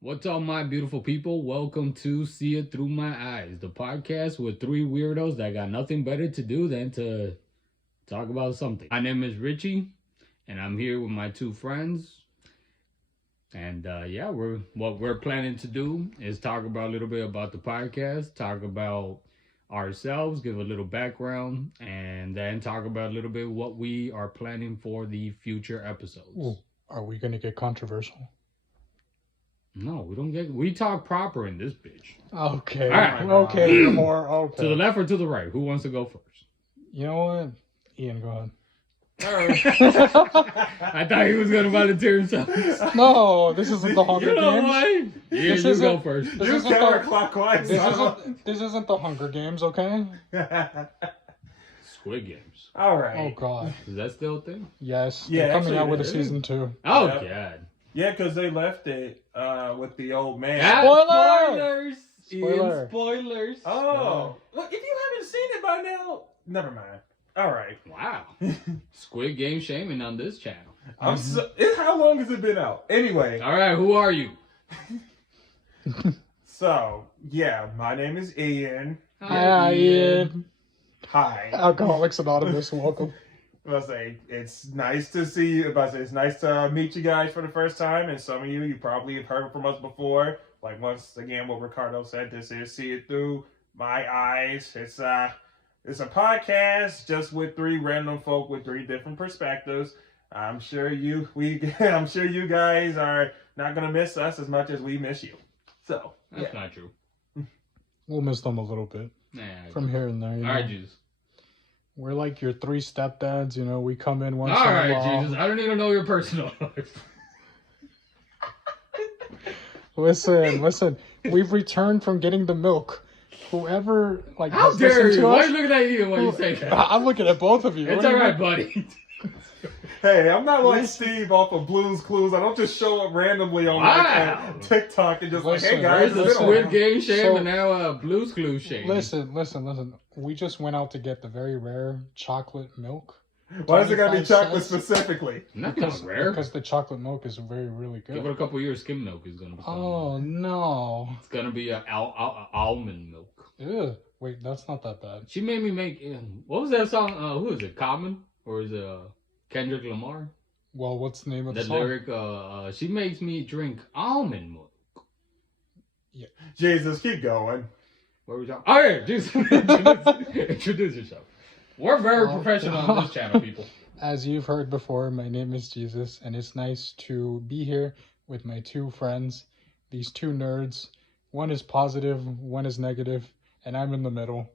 What's up, my beautiful people? Welcome to See It Through My Eyes, the podcast with three weirdos that got nothing better to do than to talk about something. My name is Richie, and I'm here with my two friends. And what we're planning to do is talk about a little bit about the podcast, talk about ourselves, give a little background, and then talk about a little bit what we are planning for the future episodes. Ooh, are we gonna get controversial? No, we talk proper in this bitch. Okay. All right. Okay. Okay. To the left or to the right? Who wants to go first? You know what? Ian, go ahead. I thought he was gonna volunteer himself. No, this isn't the Hunger You know Games. what? Yeah, This you isn't- go first. This You isn't the, counterclockwise. this isn't the Hunger Games, okay? Squid Games. All Oh right. God. Is that still a thing? Yes. Yeah, They're coming actually out with a it is. season 2. Oh Yeah. God. Yeah, because they left it with the old man. Spoiler! Spoilers! Spoiler. Ian, spoilers. Oh. Well, if you haven't seen it by now, never mind. All right. Wow. Squid Game shaming on this channel. How long has it been out? Anyway, All right, who are you? so, yeah, my name is Ian. Hi, Ian. Hi. Alcoholics Anonymous, welcome. I'll say it's nice to see you. It's nice to meet you guys for the first time, and some of you probably have heard from us before. Like once again, what Ricardo said, this is See It Through My Eyes. It's a podcast just with three random folk with three different perspectives. I'm sure you guys are not gonna miss us as much as we miss you. So That's not true. We'll miss them a little bit Nah. from here and there. You know? All right, Jesus. We're like your 3 stepdads, you know, we come in once All in a right, while. Jesus. I don't need to know your personal life. Listen. We've returned from getting the milk. Whoever How has dare listened you? to Why us, are you looking at Ian when you say that? I'm looking at both of you. It's What do all you right, mean? buddy. hey, I'm not like Steve off of Blue's Clues. I don't just show up randomly on Wow. TikTok and just like, Listen, hey guys, There's it's a been a Squid while. Game shame So- and now a Blue's Clues shame. Listen. We just went out to get the very rare chocolate milk. Why is it gotta be 25 chocolate cents? specifically? Not rare. Because the chocolate milk is really Give it good. a couple years, skim milk is gonna be. Oh no. It's gonna be a almond milk. Ew. Wait, that's not that bad. She made me make. What was that song? Who is it? Common or is it Kendrick Lamar? Well, what's the name of the The song? lyric. She makes me drink almond milk. Jesus, keep going. What were we talking? Oh yeah, just introduce yourself. We're very Oh. professional on this channel, people. As you've heard before, my name is Jesus, and it's nice to be here with my 2 friends, these 2 nerds. One is positive, one is negative, and I'm in the middle.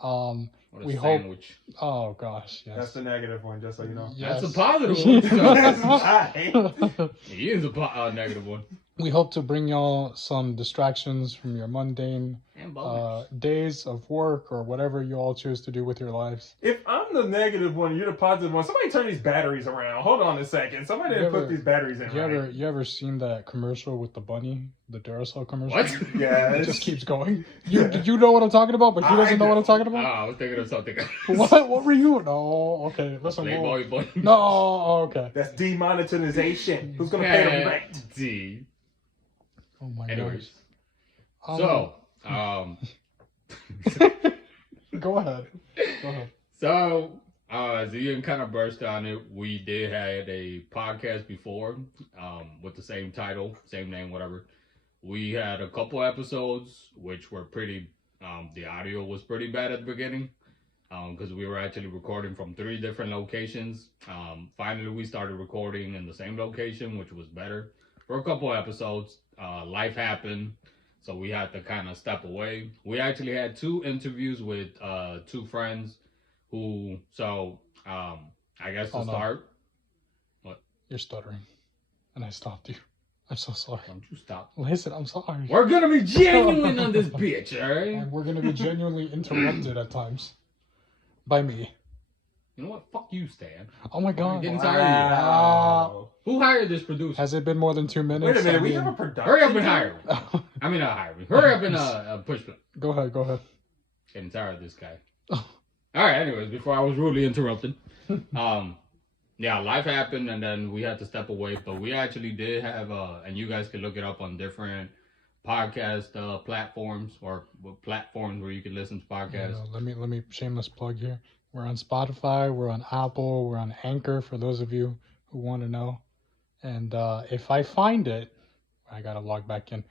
What a We hope- sandwich. Oh gosh, That's yes. the negative one, just so you know. Yes. That's a positive one. That's So, right. he is a negative one. We hope to bring y'all some distractions from your mundane And bonus. days of work or whatever you all choose to do with your lives. If I'm the negative one, you're the positive one. Somebody turn these batteries around. Hold on a second. Somebody didn't You put ever- these batteries in right. You ever seen that commercial with the bunny, the Duracell commercial? What? Yeah, It it's- just keeps going. You know what I'm talking about, but he doesn't know what I'm talking Oh, about. I was thinking of something else. What were you? No, okay. Listen, Playboy Bunny. no, okay. That's demonetization. Who's gonna pay the rent? D. Oh my Anyways, gosh. so Go ahead. Go ahead. So, as Ian kind of burst on it, we did had a podcast before, with the same title, same name, whatever. We had a couple episodes which were pretty. The audio was pretty bad at the beginning, because we were actually recording from 3 different locations. Finally, we started recording in the same location, which was better for a couple episodes. Life happened. So we had to kind of step away. We actually had 2 interviews with 2 friends who, I guess to Oh, no. start, You're stuttering, and I stopped you. I'm so sorry. don't you stop. Listen, I'm sorry. We're gonna be genuine on this bitch, alright? And we're gonna be genuinely interrupted at times by me. You know what? Fuck you, Stan. Oh my I'm god. getting tired of you. Wow. Who hired this producer? Has it been more than 2 minutes? Wait a minute, I we mean- have a production. Hurry up and team? hire me. I mean, not hire me. Hurry up and push me. Go ahead. Getting tired of this guy. Alright, anyways, before I was rudely interrupted. yeah, life happened and then we had to step away. But we actually did have, and you guys can look it up on different podcast platforms or platforms where you can listen to podcasts. Let me shameless plug here. We're on Spotify, we're on Apple, we're on Anchor for those of you who want to know. And if I find it, I gotta log back in.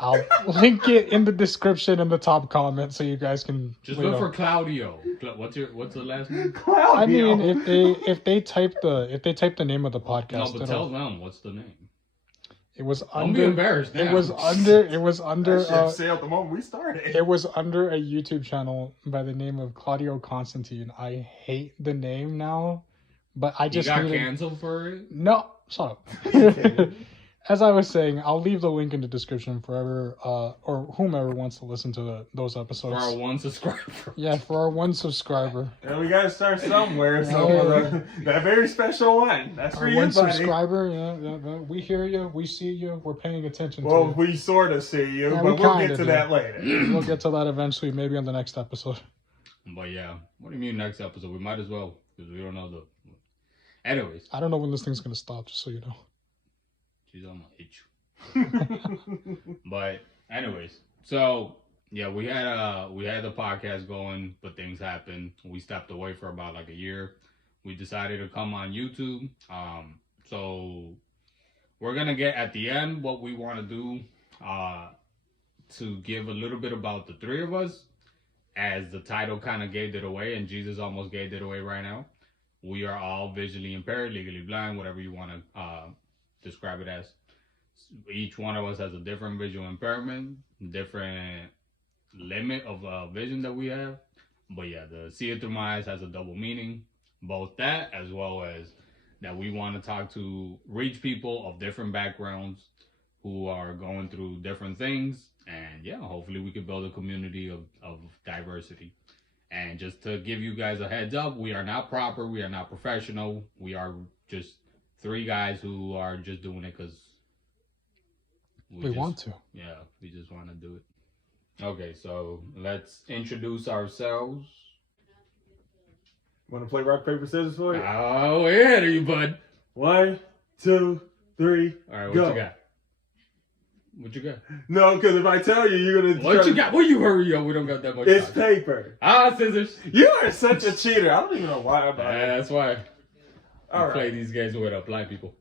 I'll link it in the description in the top comment so you guys can Just look for Claudio. What's the last name? Claudio. I mean, if they type the name of the podcast, No, but tell them what's the name. it was Don't be under. embarrassed. It now. was under. That ship sailed the moment we started. It was under a YouTube channel by the name of Claudio Constantine. I hate the name now, but I You just got needed- canceled for it. No, shut up. As I was saying, I'll leave the link in the description for or whomever wants to listen to those For episodes. our one subscriber. Yeah, for our one subscriber. And we gotta start somewhere. So that very special one. That's for Our you, one buddy. subscriber. Yeah, we hear you. We see you. We're paying attention Well, to you. we sort of see you, Yeah, but we we'll kinda get to do. that later. We'll get to that eventually, maybe on the next episode. But yeah, what do you mean next episode? We might as well because we don't know the. Anyways, I don't know when this thing's gonna stop, just so you know. she's on my itch. But anyways, so yeah, we had the podcast going, but things happened. We stepped away for about like a year. We decided to come on YouTube. So we're gonna get at the end what we want to do. To give a little bit about the three of us, as the title kind of gave it away, and Jesus almost gave it away right now. We are all visually impaired, legally blind, whatever you want to describe it as. Each one of us has a different visual impairment, different limit of vision that we have. But yeah, the see it through my eyes has a double meaning. Both that as well as that we want to talk to, reach people of different backgrounds who are going through different things. And yeah, hopefully we can build a community of diversity. And just to give you guys a heads up, we are not proper, we are not professional. We are just three guys who are just doing it because We want to. Yeah, we just want to do it. Okay, so let's introduce ourselves. Want to play rock, paper, scissors for you? Oh, yeah, you bud. 1, 2, 3. All right, what Go. you got? What you got? No, because if I tell you, you're gonna. What you got? Well, you hurry up. We don't got that much It's time. paper. Scissors. You are such a cheater. I don't even know why about it. That's why All we play right. these games with blind people.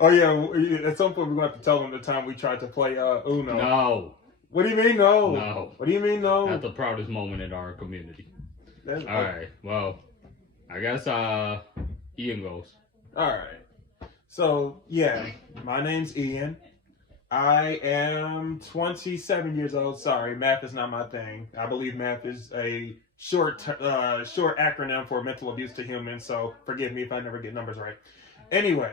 Oh yeah. At some point, we're gonna have to tell them the time we tried to play Uno. No, What do you mean no? No. What do you mean no? not the proudest moment in our community. That's- All right, well, I guess Ian goes. All right. So yeah, my name's Ian. I am 27 years old. Sorry, math is not my thing. I believe math is a short acronym for mental abuse to humans. So forgive me if I never get numbers right. Anyway,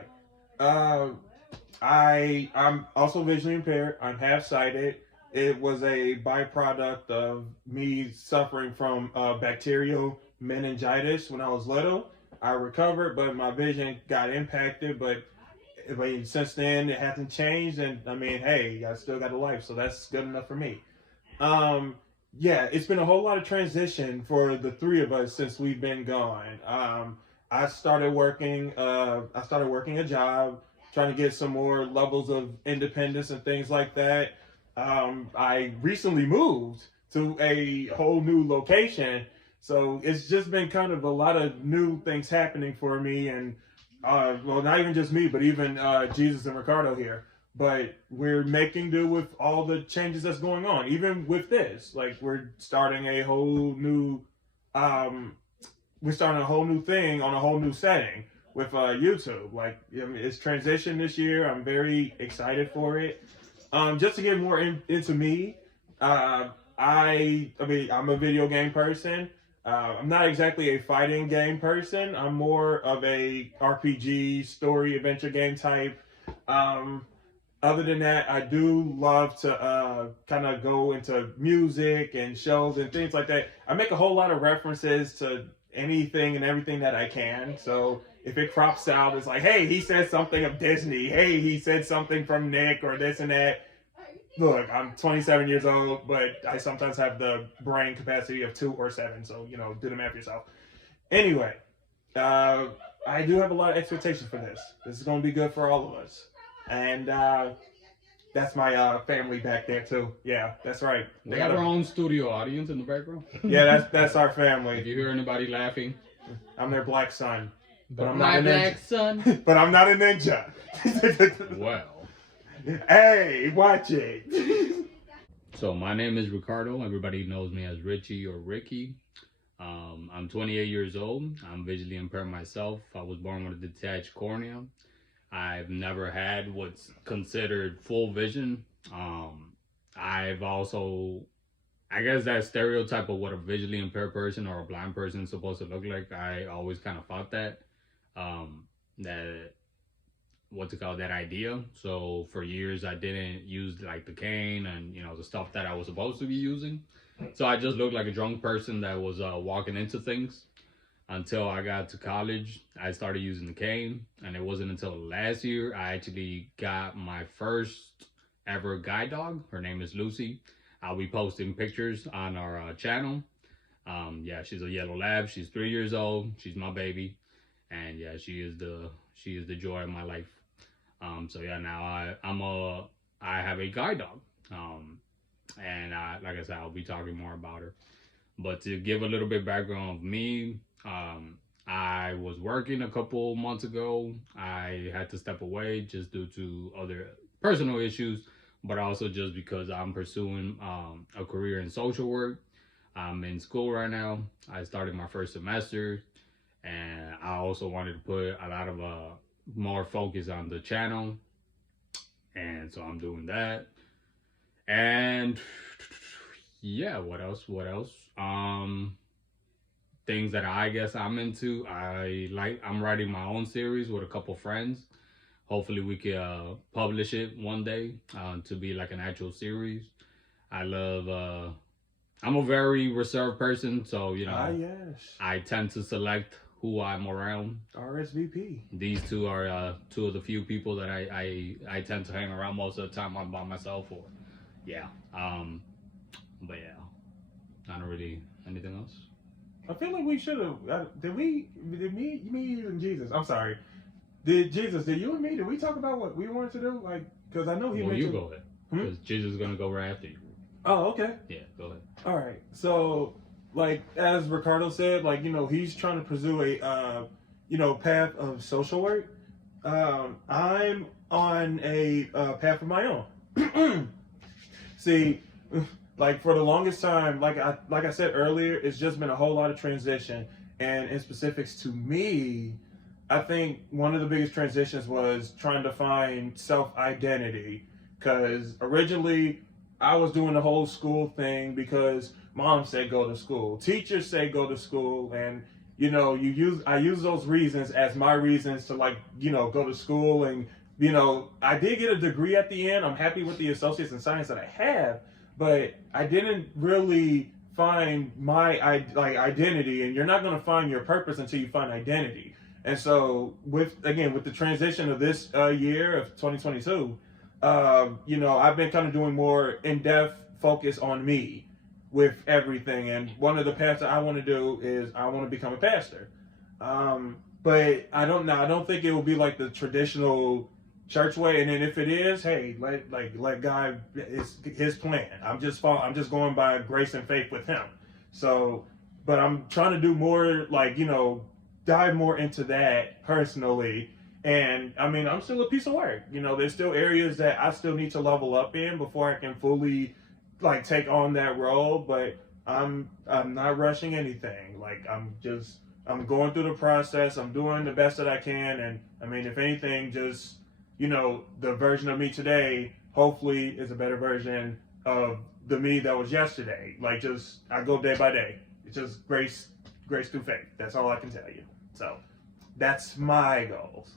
I'm also visually impaired. I'm half sighted. It was a byproduct of me suffering from bacterial meningitis when I was little. I recovered, but my vision got impacted. But I mean, since then it hasn't changed, and I mean, hey, I still got a life, so that's good enough for me. Yeah, it's been a whole lot of transition for the three of us since we've been gone. I started working a job, trying to get some more levels of independence and things like that. I recently moved to a whole new location, so it's just been kind of a lot of new things happening for me, and well, not even just me, but even Jesus and Ricardo here. But we're making do with all the changes that's going on. Even with this, like we're starting a whole new thing on a whole new setting with YouTube. Like, I mean, it's transition this year. I'm very excited for it. Just to get more into me, I'm a video game person. I'm not exactly a fighting game person. I'm more of a RPG, story, adventure game type. Other than that, I do love to kind of go into music and shows and things like that. I make a whole lot of references to anything and everything that I can. So if it crops out, it's like, hey, he said something of Disney. Hey, he said something from Nick or this and that. Look, I'm 27 years old, but I sometimes have the brain capacity of 2 or 7. So, do the math yourself. Anyway, I do have a lot of expectations for this. This is going to be good for all of us. And that's my family back there too. Yeah, that's right. We have our own studio audience in the background. Yeah, that's our If family. you hear anybody laughing, I'm their black son. But I'm my not a black ninja. son. But I'm not a ninja. Well, Hey, watch it. so my name is Ricardo. Everybody knows me as Richie or Ricky. I'm 28 years old. I'm visually impaired myself. I was born with a detached cornea. I've never had what's considered full vision. I've also, I guess that stereotype of what a visually impaired person or a blind person is supposed to look like, I always kind of thought that. That what's it called, that idea. So for years I didn't use like the cane and the stuff that I was supposed to be using. So I just looked like a drunk person that was walking into things until I got to college. I started using the cane, and it wasn't until last year I actually got my first ever guide dog. Her name is Lucy. I'll be posting pictures on our channel. Yeah, she's a yellow lab. She's 3 years old. She's my baby. And yeah, she is the joy of my life. So yeah, now I have a guide dog. And like I said, I'll be talking more about her. But to give a little bit background of me, I was working a couple months ago. I had to step away just due to other personal issues, but also just because I'm pursuing a career in social work. I'm in school right now. I started my first semester. And I also wanted to put a lot of more focus on the channel, and so I'm doing that. And yeah, what else? Things that I guess I'm into. I'm writing my own series with a couple friends. Hopefully we can publish it one day to be like an actual series. I'm a very reserved person, so Yes. I tend to select who I'm around. RSVP. These two are two of the few people that I tend to hang around most of the time. I'm by myself, or yeah. But yeah, not really anything else. I feel like we should have. Did me, you, and Jesus? I'm sorry. Did you and me? Did we talk about what we wanted to do? Like, because I know he Well, mentioned. you go ahead, because Jesus is gonna go right after you. Oh, okay. Yeah, go ahead. All right. So, like as Ricardo said, like he's trying to pursue a path of social work. I'm on a path of my own. See, like for the longest time, like I said earlier, it's just been a whole lot of transition. And in specifics to me, I think one of the biggest transitions was trying to find self-identity. Because originally I was doing the whole school thing because mom said go to school, teachers say go to school, and I use those reasons as my reasons to go to school. And I did get a degree at the end. I'm happy with the associates in science that I have, but I didn't really find my identity. And you're not going to find your purpose until you find identity. And so with the transition of this year of 2022, I've been kind of doing more in-depth focus on me with everything. And one of the paths that I want to do is I want to become a pastor. But I don't think it will be like the traditional church way. And then if it is, hey, let God, it's his plan. I'm just going by grace and faith with him. So, but I'm trying to do more, dive more into that personally. And I mean, I'm still a piece of work. There's still areas that I still need to level up in before I can fully take on that role. But I'm not rushing anything. I'm going through the process. I'm doing the best that I can. And I mean, if anything, just the version of me today hopefully is a better version of the me that was yesterday. I go day by day. It's just grace through faith. That's all I can tell you. So that's my goals.